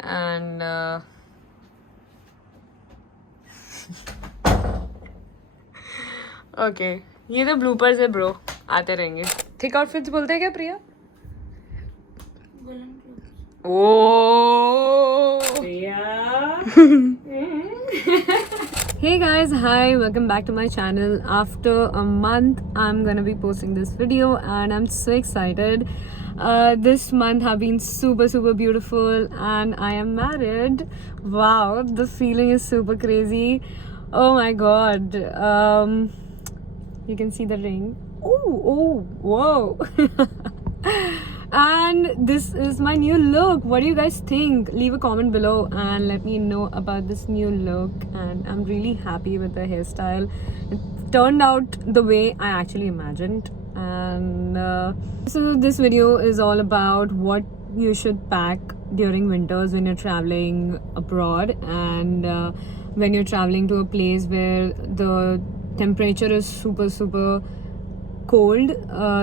and okay ये तो bloopers है ब्रो, आते रहेंगे. थिक आउटफिट्स बोलते हैं क्या प्रिया? Oh. Hey guys, hi, welcome back to my channel. After a month I'm gonna be posting this video and I'm so excited. This month have been super beautiful and I am married. Wow, the feeling is super crazy. Oh my god. You can see the ring. Oh, whoa. And this is my new look. What do you guys think? Leave a comment below and let me know about this new look. And I'm really happy with the hairstyle. It turned out the way I actually imagined. And so this video is all about what you should pack during winters when you're traveling abroad, and when you're traveling to a place where the temperature is super cold.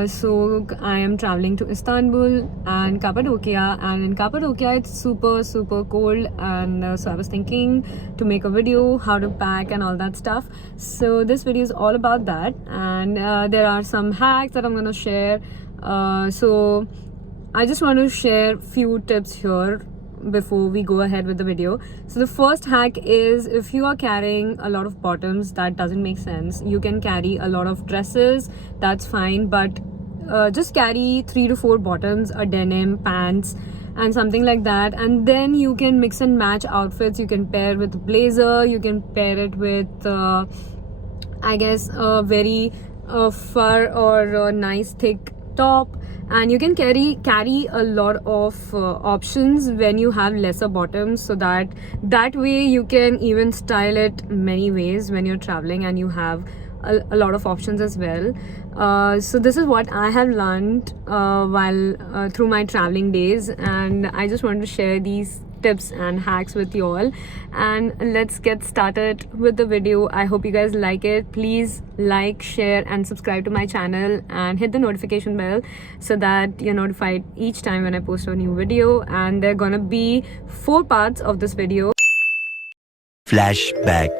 So I am traveling to Istanbul and Cappadocia, and in Cappadocia it's super cold, and so I was thinking to make a video how to pack and all that stuff. So this video is all about that, and there are some hacks that I'm gonna share. So I just want to share few tips here before we go ahead with the video. So the first hack is, if you are carrying a lot of bottoms, that doesn't make sense. You can carry a lot of dresses, that's fine, but just carry 3 to 4 bottoms, a denim, pants and something like that, and then you can mix and match outfits. You can pair with a blazer, you can pair it with I guess a very fur or a nice thick top, and you can carry a lot of options when you have lesser bottoms, so that way you can even style it many ways when you're traveling and you have a lot of options as well. So this is what I have learned while through my traveling days, and I just wanted to share these tips and hacks with you all. And let's get started with the video. I hope you guys like it. Please like, share and subscribe to my channel and hit the notification bell so that you're notified each time when I post a new video. And there are gonna be 4 parts of this video. Flashback.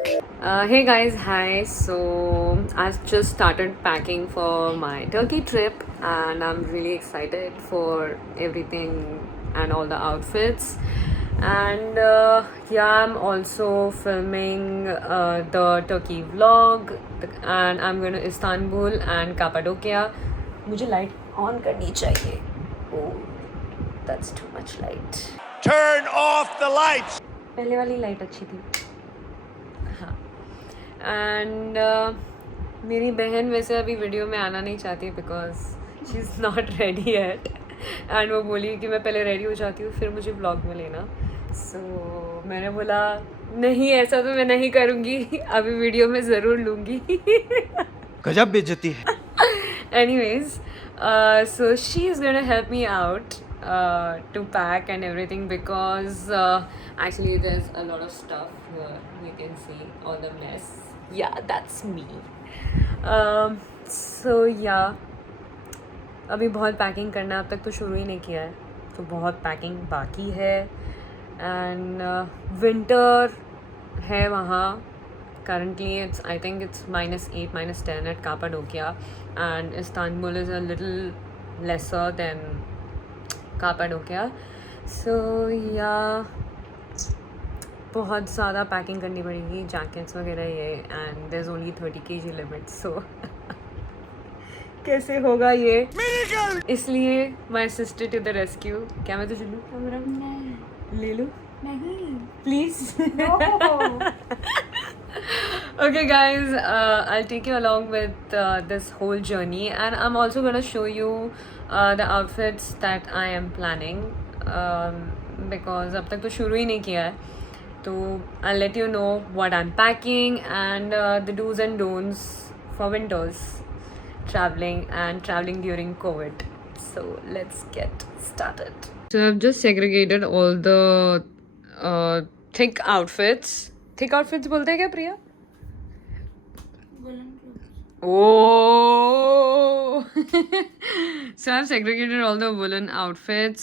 Hey guys, hi. So I've just started packing for my Turkey trip and I'm really excited for everything and all the outfits. And yeah, I'm also filming the Turkey vlog, and I'm going to Istanbul and Cappadocia. मुझे light on करनी चाहिए. Oh, that's too much light. Turn off the lights. पहले वाली light अच्छी थी. हाँ. And मेरी बहन वैसे अभी वीडियो में आना नहीं चाहती because she's not ready yet. And वो बोली कि मैं पहले रेडी हो जाती हूँ फिर मुझे व्लॉग में लेना. सो मैंने बोला नहीं, ऐसा तो मैं नहीं करूँगी, अभी वीडियो में ज़रूर लूँगी. गजब बेइज्जती है. Anyways, so she is gonna help me out to pack and everything because actually there's a lot of stuff here. You can see all the mess. Yeah, that's me. So yeah, अभी बहुत packing करना है. अब तक तो शुरू ही नहीं किया है, तो बहुत पैकिंग बाकी है. एंड विंटर है वहाँ. currently I think it's -8 -10 at Cappadocia, and Istanbul is a little lesser than Cappadocia. So yeah, बहुत ज़्यादा पैकिंग करनी पड़ेगी, जैकेट्स वगैरह ये, and there's only 30 kg limit. So कैसे होगा ये, इसलिए my sister to the rescue. क्या मैं तुझे लूँ कैमरा? ले लूँ? नहीं please. Okay guys, I'll take you along with this whole journey, and I'm also gonna show you the outfits that I am planning because अब तक तो शुरू ही नहीं किया है. तो I'll let you know what I'm packing and the do's and don'ts for winters traveling during COVID. So let's get started. So I've just segregated all the thick outfits. Thick outfits बोलते हैं क्या प्रिया? Oh. So I've segregated all the woolen outfits.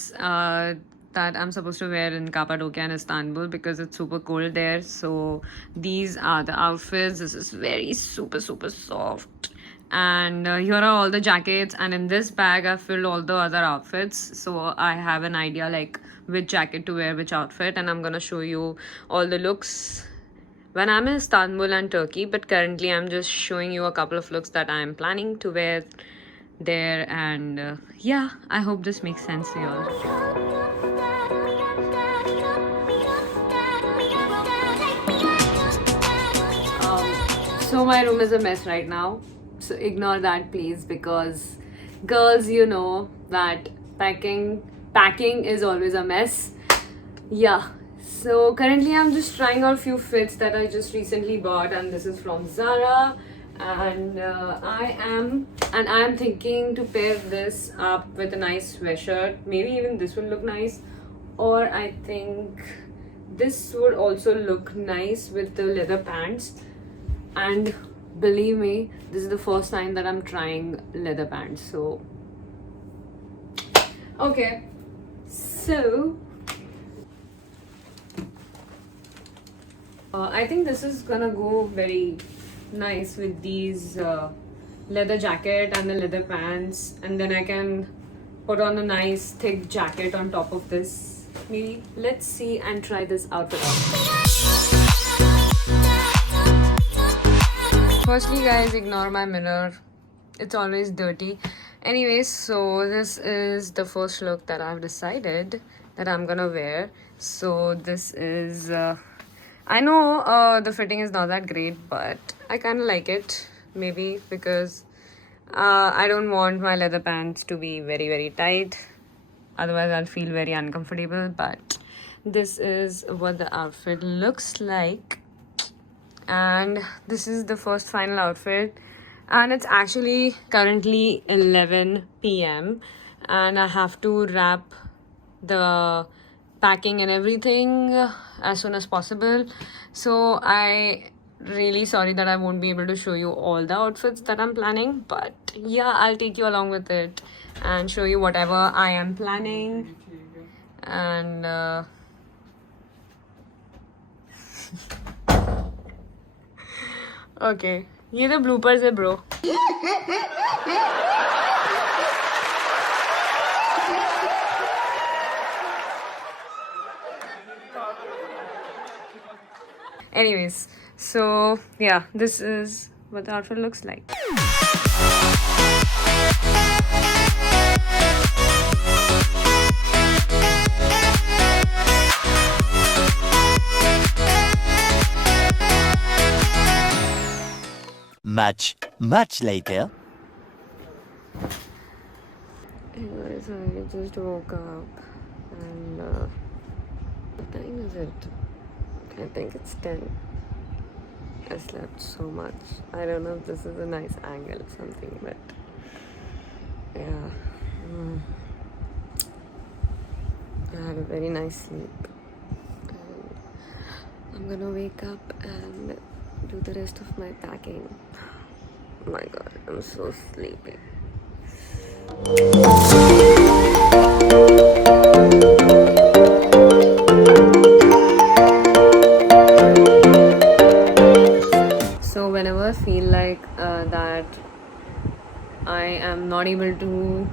that I'm supposed to wear in Cappadocia and Istanbul because it's super cold there. So these are the outfits. This is very super soft. And here are all the jackets, and in this bag I filled all the other outfits, so I have an idea like which jacket to wear, which outfit, and I'm gonna show you all the looks when I'm in Istanbul and Turkey. But currently I'm just showing you a couple of looks that I'm planning to wear there. And yeah, I hope this makes sense to you all. So my room is a mess right now, so ignore that please, because girls, you know that packing is always a mess. Yeah, so currently I'm just trying out few fits that I just recently bought, and this is from Zara. And I am thinking to pair this up with a nice sweatshirt. Maybe even this will look nice, or I think this would also look nice with the leather pants. And believe me, this is the first time that I'm trying leather pants. So okay, so I think this is gonna go very nice with these leather jacket and the leather pants, and then I can put on a nice thick jacket on top of this. Maybe let's see and try this outfit out. Firstly guys, ignore my mirror, it's always dirty. Anyways, so this is the first look that I've decided that I'm gonna wear. So this is I know the fitting is not that great, but I kind of like it, maybe because I don't want my leather pants to be very tight, otherwise I'll feel very uncomfortable. But this is what the outfit looks like, and this is the first final outfit. And it's actually currently 11 p.m. and I have to wrap the packing and everything as soon as possible. So I really sorry that I won't be able to show you all the outfits that I'm planning, but yeah, I'll take you along with it and show you whatever I am planning. And okay, ये तो bloopers है bro. Anyways, so yeah, this is what the outfit looks like. Much later. Anyways, I just woke up and what time is it? I think it's 10. I slept so much. I don't know if this is a nice angle or something, but yeah. I had a very nice sleep. And I'm gonna wake up and do the rest of my packing. Oh my god, I'm so sleepy. So whenever I feel like that I am not able to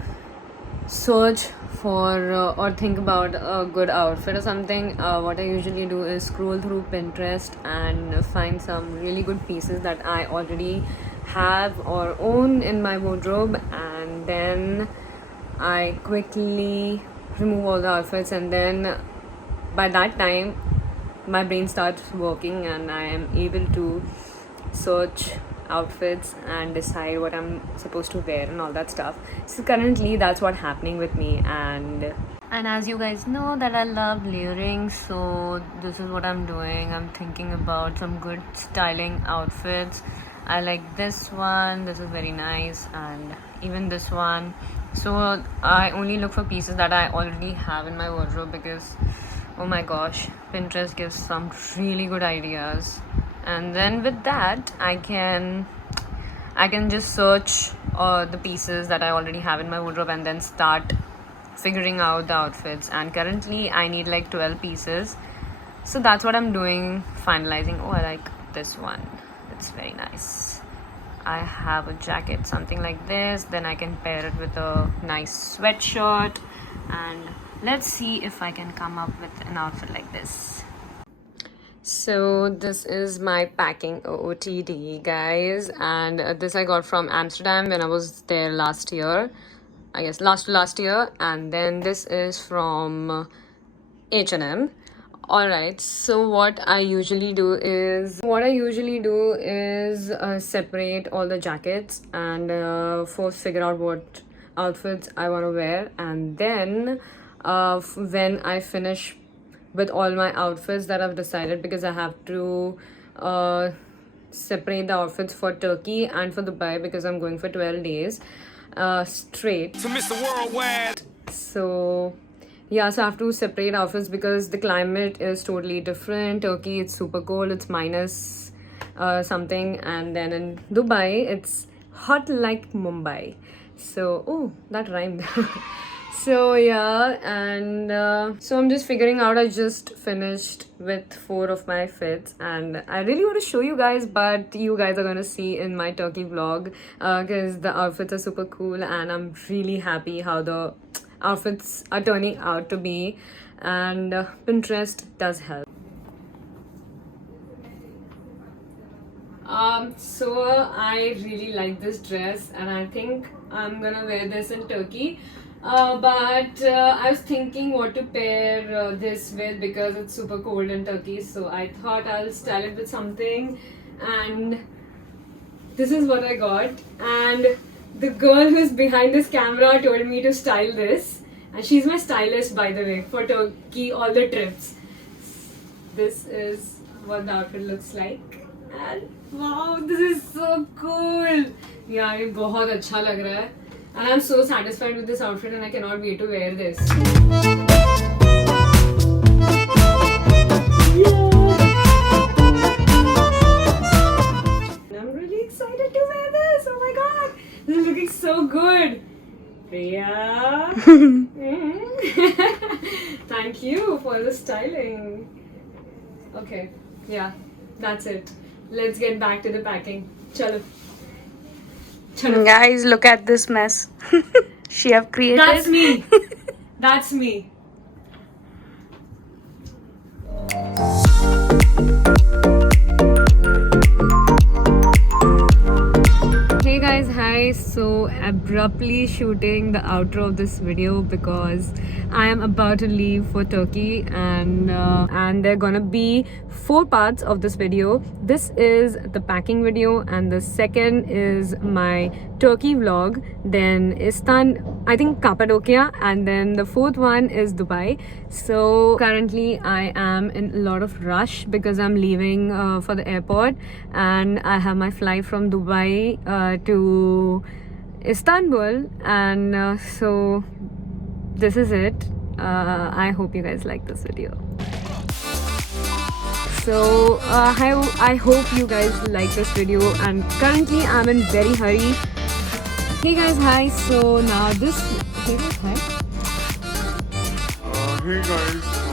search for or think about a good outfit or something, what I usually do is scroll through Pinterest and find some really good pieces that I already have or own in my wardrobe, and then I quickly remove all the outfits, and then by that time my brain starts working and I am able to search outfits and decide what I'm supposed to wear and all that stuff. So currently that's what's happening with me. And as you guys know that I love layering, so this is what I'm doing. I'm thinking about some good styling outfits. I like this one, this is very nice, and even this one. So I only look for pieces that I already have in my wardrobe, because oh my gosh, Pinterest gives some really good ideas. And then with that I can just search the pieces that I already have in my wardrobe and then start figuring out the outfits, and currently I need like 12 pieces. So that's what I'm doing, finalizing. Oh, I like this one. It's very nice. I have a jacket, something like this. Then I can pair it with a nice sweatshirt. And let's see if I can come up with an outfit like this. So this is my packing OOTD, guys, and this I got from Amsterdam when I was there last year, I guess last year. And then this is from H&M. All right, so what I usually do is separate all the jackets and first figure out what outfits I want to wear, and then when I finish with all my outfits that I've decided, because I have to separate the outfits for Turkey and for Dubai because I'm going for 12 days straight. To Mr. Worldwide. So yeah, so I have to separate outfits because the climate is totally different. Turkey, it's super cold, it's minus something, and then in Dubai it's hot like Mumbai. So oh, that rhymed. So yeah, and so I'm just figuring out. I just finished with 4 of my fits, and I really want to show you guys, but you guys are gonna see in my Turkey vlog because the outfits are super cool, and I'm really happy how the outfits are turning out to be, and Pinterest does help. So I really like this dress, and I think I'm gonna wear this in Turkey. But I was thinking what to pair this with because it's super cold in Turkey, so I thought I'll style it with something, and this is what I got. And the girl who's behind this camera told me to style this, and she's my stylist, by the way, for Turkey all the trips. This is what the outfit looks like, and wow, this is so cool. Yeah, ये बहुत अच्छा लग रहा है. And I'm so satisfied with this outfit, and I cannot wait to wear this. I'm really excited to wear this. Oh my god, this is looking so good. Priya. Thank you for the styling. Okay, yeah, that's it. Let's get back to the packing. Chalo. Guys, look at this mess she have created. That's me. That's me. Hey guys, hi. So abruptly shooting the outro of this video because I am about to leave for Turkey, and there are gonna be 4 parts of this video. This is the packing video, and the second is my Turkey vlog, then I think Cappadocia, and then the 4th one is Dubai. So currently I am in a lot of rush because I'm leaving for the airport, and I have my flight from Dubai to Istanbul, and so this is it. I hope you guys like this video. So I hope you guys like this video, and currently I'm in very hurry. Hey guys, hi. So now this. Hey guys, hi. Hey guys,